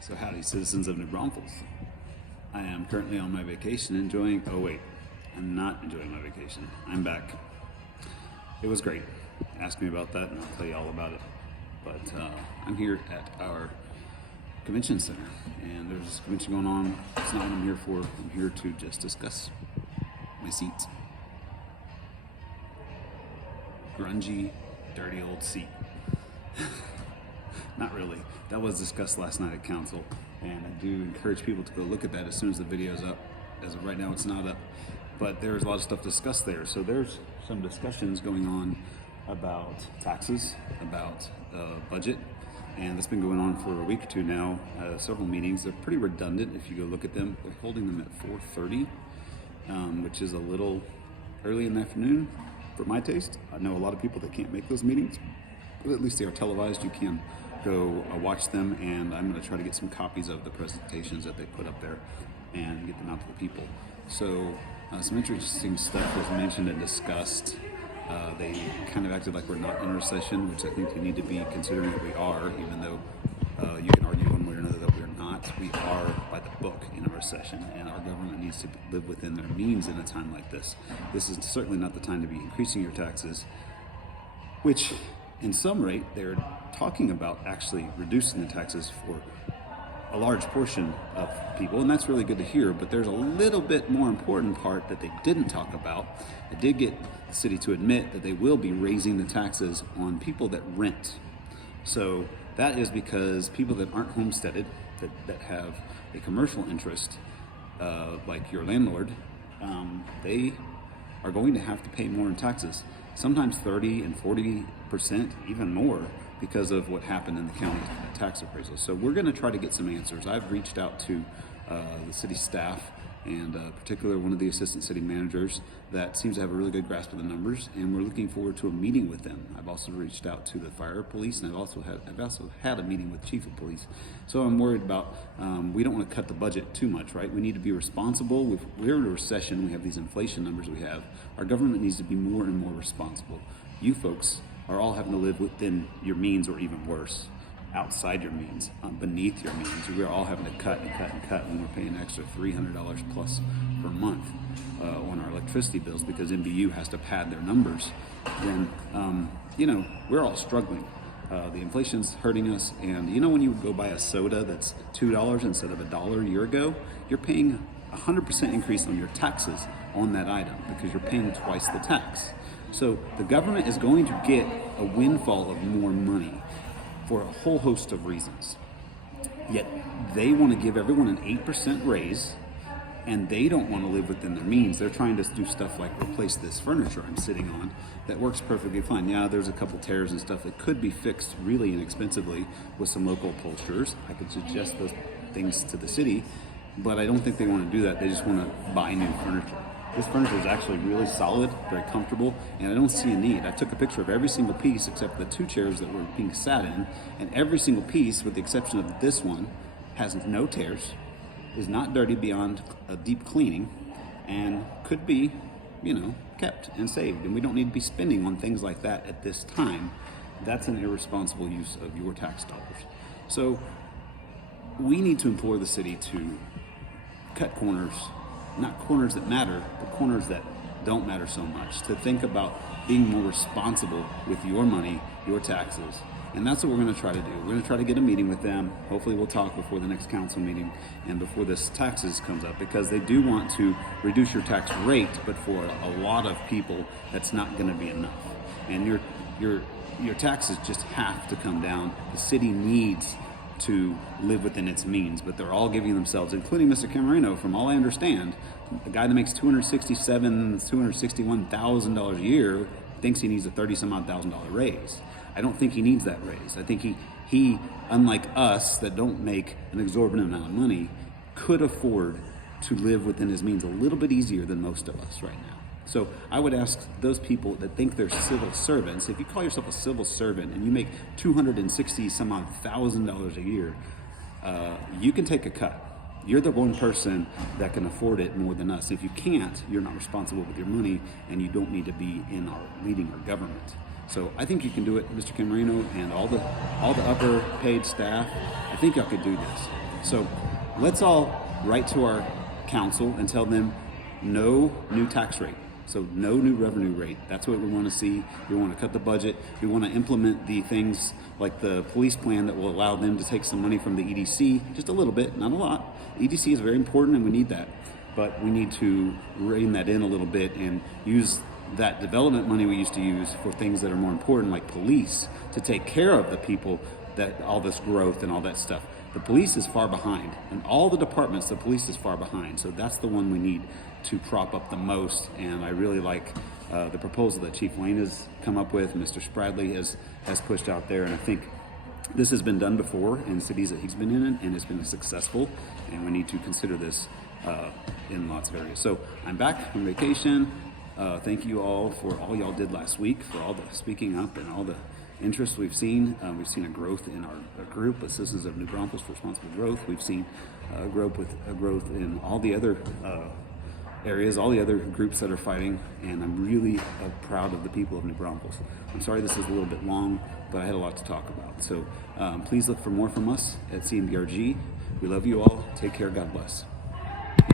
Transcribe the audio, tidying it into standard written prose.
So howdy, citizens of New Braunfels. I am currently on my vacation enjoying, I'm not enjoying my vacation. I'm back. It was great. Ask me about that and I'll tell you all about it. But I'm here at our convention center and there's this convention going on. It's not what I'm here for. I'm here to just discuss my seats. Grungy, dirty old seat. Not really. That was discussed last night at council, and I do encourage people to go look at that as soon as the video's up. As of right now, it's not up, but there's a lot of stuff discussed there. So there's some discussions going on about taxes, about budget, and that's been going on for a week or two now. Several meetings. They're pretty redundant if you go look at them. We're holding them at 4:30, which is a little early in the afternoon for my taste. I know a lot of people that can't make those meetings, but at least they are televised. You can go watch them, and I'm going to try to get some copies of the presentations that they put up there and get them out to the people. So some interesting stuff was mentioned and discussed. They kind of acted like we're not in a recession, which I think we need to be, considering that we are, even though you can argue one way or another that we're not. We are, by the book, in a recession, and our government needs to live within their means in a time like this. This is certainly not the time to be increasing your taxes, which in some rate they're talking about actually reducing the taxes for a large portion of people, and that's really good to hear. But there's a little bit more important part that they didn't talk about. They did get the city to admit that they will be raising the taxes on people that rent. So that is because people that aren't homesteaded, that have a commercial interest, like your landlord, they are going to have to pay more in taxes, sometimes 30 and 40%, even more, because of what happened in the county tax appraisal. So we're going to try to get some answers. I've reached out to the city staff, and particularly one of the assistant city managers that seems to have a really good grasp of the numbers, and we're looking forward to a meeting with them. I've also reached out to the fire police, and I've also had a meeting with chief of police. So I'm worried about, we don't want to cut the budget too much, right? We need to be responsible. We're in a recession. We have these inflation numbers we have. Our government needs to be more and more responsible. You folks are all having to live within your means, or even worse, outside your means, beneath your means. We're all having to cut and cut and cut, and we're paying an extra $300 plus per month on our electricity bills because MBU has to pad their numbers. Then, we're all struggling. The inflation's hurting us, and when you would go buy a soda that's $2 instead of $1 a year ago, you're paying 100% increase on your taxes on that item because you're paying twice the tax. So the government is going to get a windfall of more money for a whole host of reasons. Yet they want to give everyone an 8% raise, and they don't want to live within their means. They're trying to do stuff like replace this furniture I'm sitting on that works perfectly fine. Yeah, there's a couple tears and stuff that could be fixed really inexpensively with some local upholsterers. I could suggest those things to the city, but I don't think they want to do that. They just want to buy new furniture. This furniture is actually really solid, very comfortable, and I don't see a need. I took a picture of every single piece except the two chairs that were being sat in, and every single piece, with the exception of this one, has no tears, is not dirty beyond a deep cleaning, and could be, kept and saved. And we don't need to be spending on things like that at this time. That's an irresponsible use of your tax dollars. So we need to implore the city to cut corners, not corners that matter, but corners that don't matter so much, to think about being more responsible with your money, your taxes. And that's what we're going to try to do. We're going to try to get a meeting with them. Hopefully we'll talk before the next council meeting and before this taxes comes up, because they do want to reduce your tax rate, but for a lot of people that's not going to be enough. And your taxes just have to come down. The city needs to live within its means, but they're all giving themselves, including Mr. Camarino, from all I understand, a guy that makes $261,000 a year thinks he needs a $30-some-odd-thousand raise. I don't think he needs that raise. I think he, unlike us that don't make an exorbitant amount of money, could afford to live within his means a little bit easier than most of us right now. So I would ask those people that think they're civil servants, if you call yourself a civil servant and you make $260,000 a year, you can take a cut. You're the one person that can afford it more than us. If you can't, you're not responsible with your money, and you don't need to be leading our government. So I think you can do it, Mr. Camarino, and all the upper paid staff. I think y'all could do this. So let's all write to our council and tell them no new tax rate. So no new revenue rate. That's what we want to see. We want to cut the budget. We want to implement the things like the police plan that will allow them to take some money from the EDC, just a little bit, not a lot. EDC is very important and we need that. But we need to rein that in a little bit and use that development money we used to use for things that are more important, like police, to take care of the people that all this growth and all that stuff. The police is far behind. In all the departments, the police is far behind. So that's the one we need to prop up the most. And I really like the proposal that Chief Lane has come up with, Mr. Spradley has pushed out there. And I think this has been done before in cities that he's been in, and it's been successful. And we need to consider this in lots of areas. So I'm back from vacation. Thank you all for all y'all did last week, for all the speaking up and all the interest we've seen. We've seen a growth in our group of Citizens of New Braunfels for Responsible Growth. We've seen growth in all the other areas, all the other groups that are fighting, and I'm really proud of the people of New Braunfels. I'm sorry this is a little bit long, but I had a lot to talk about. So please look for more from us at CNBRG. We love you all. Take care. God bless.